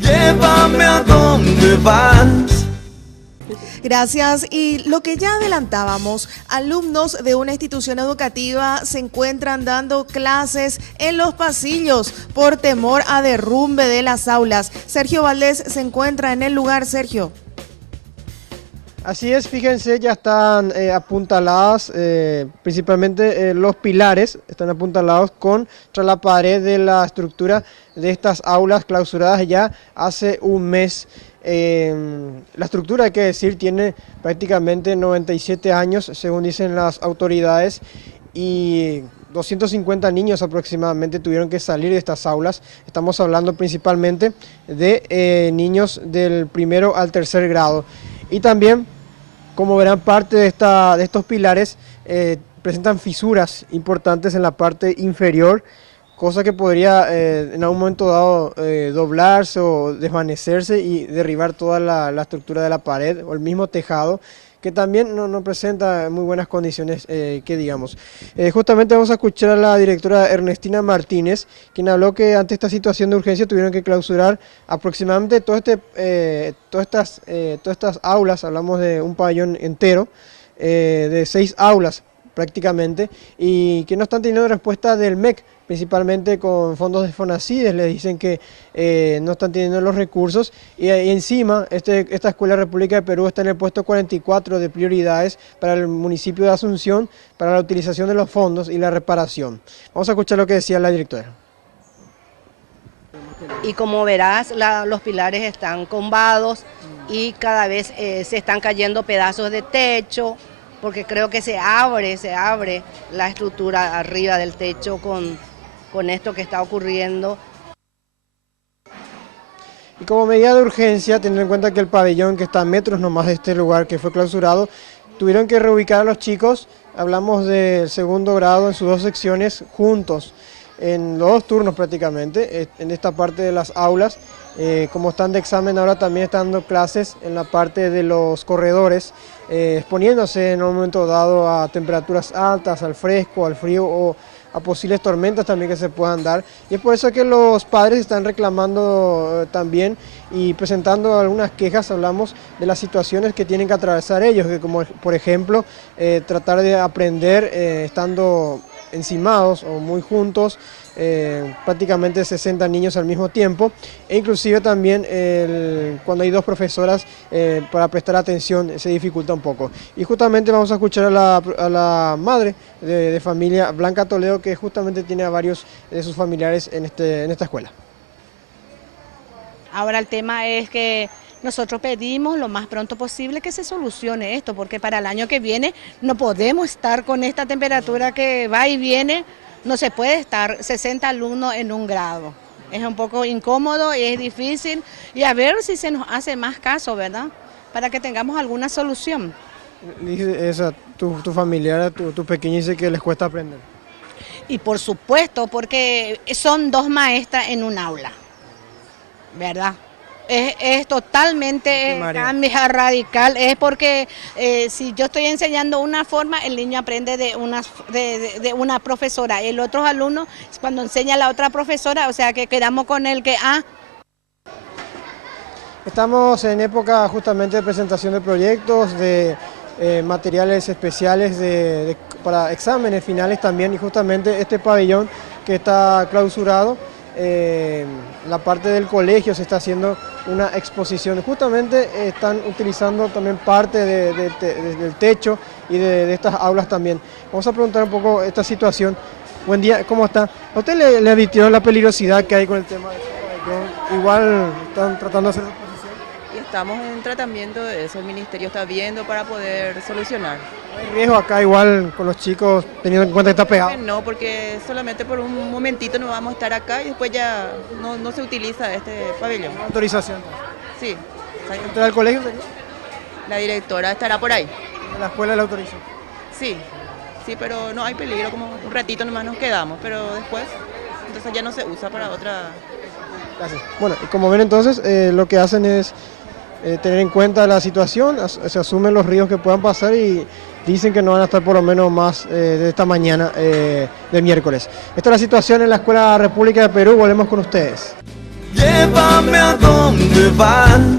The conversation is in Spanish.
Llévame a donde vas. Gracias. Y lo que ya adelantábamos, alumnos de una institución educativa se encuentran dando clases en los pasillos por temor a derrumbe de las aulas. Sergio Valdés se encuentra en el lugar. Sergio. Así es, fíjense, ya están apuntaladas, principalmente los pilares están apuntalados contra la pared de la estructura de estas aulas clausuradas ya hace un mes. La estructura, hay que decir, tiene prácticamente 97 años, según dicen las autoridades, y 250 niños aproximadamente tuvieron que salir de estas aulas. Estamos hablando principalmente de niños del primero al tercer grado. Y también, como verán, parte de estos pilares presentan fisuras importantes en la parte inferior, cosa que podría en algún momento dado doblarse o desvanecerse y derribar toda la estructura de la pared o el mismo tejado, que también no presenta muy buenas condiciones, que digamos. Justamente vamos a escuchar a la directora Ernestina Martínez, quien habló que ante esta situación de urgencia tuvieron que clausurar aproximadamente todas estas aulas. Hablamos de un pabellón entero, de 6 aulas prácticamente, y que no están teniendo respuesta del MEC, principalmente con fondos de Fonacides. Les dicen que no están teniendo los recursos, y encima esta Escuela República de Perú está en el puesto 44 de prioridades para el municipio de Asunción para la utilización de los fondos y la reparación. Vamos a escuchar lo que decía la directora. Y como verás, los pilares están combados y cada vez se están cayendo pedazos de techo, porque creo que se abre la estructura arriba del techo con esto que está ocurriendo. Y como medida de urgencia, teniendo en cuenta que el pabellón, que está a metros nomás de este lugar que fue clausurado, tuvieron que reubicar a los chicos. Hablamos del segundo grado en sus 2 secciones juntos, en los 2 turnos prácticamente, en esta parte de las aulas. Como están de examen ahora, también están dando clases en la parte de los corredores, exponiéndose en un momento dado a temperaturas altas, al fresco, al frío o a posibles tormentas también que se puedan dar. Y es por eso que los padres están reclamando también y presentando algunas quejas. Hablamos de las situaciones que tienen que atravesar ellos, que como por ejemplo tratar de aprender estando encimados o muy juntos, prácticamente 60 niños al mismo tiempo, e inclusive también cuando hay 2 profesoras para prestar atención se dificulta un poco. Y justamente vamos a escuchar a la madre de familia, Blanca Toledo, que justamente tiene a varios de sus familiares en esta escuela. Ahora el tema es que nosotros pedimos lo más pronto posible que se solucione esto, porque para el año que viene no podemos estar con esta temperatura que va y viene. No se puede estar 60 alumnos en un grado. Es un poco incómodo y es difícil. Y a ver si se nos hace más caso, ¿verdad? Para que tengamos alguna solución. Tu familiar, tu pequeña, dice que les cuesta aprender. Y por supuesto, porque son 2 maestras en un aula, ¿verdad? Es totalmente cambio radical, es porque si yo estoy enseñando una forma, el niño aprende de una profesora, el otro alumno cuando enseña a la otra profesora, o sea que quedamos con el que Estamos en época justamente de presentación de proyectos, de materiales especiales para exámenes finales también, y justamente este pabellón que está clausurado, la parte del colegio se está haciendo una exposición. Justamente están utilizando también parte del techo y de estas aulas también. Vamos a preguntar un poco esta situación. Buen día, ¿cómo está? ¿A usted le advirtió la peligrosidad que hay con el tema de este pabellón? Igual están tratando de hacer exposición. Y estamos en tratamiento de eso, el ministerio está viendo para poder solucionar. ¿Hay riesgo acá igual con los chicos teniendo en cuenta que está pegado? No, porque solamente por un momentito nos vamos a estar acá y después ya no se utiliza este pabellón. ¿Autorización? Sí. ¿Entra al colegio? La directora estará por ahí. ¿La escuela la autoriza? Sí, pero no hay peligro, como un ratito nomás nos quedamos, pero después, entonces ya no se usa para otra. Gracias. Bueno, y como ven entonces, lo que hacen es tener en cuenta la situación, se asumen los ríos que puedan pasar y dicen que no van a estar por lo menos más de esta mañana de miércoles. Esta es la situación en la Escuela República de Perú, volvemos con ustedes. Llévame a donde dónde vas.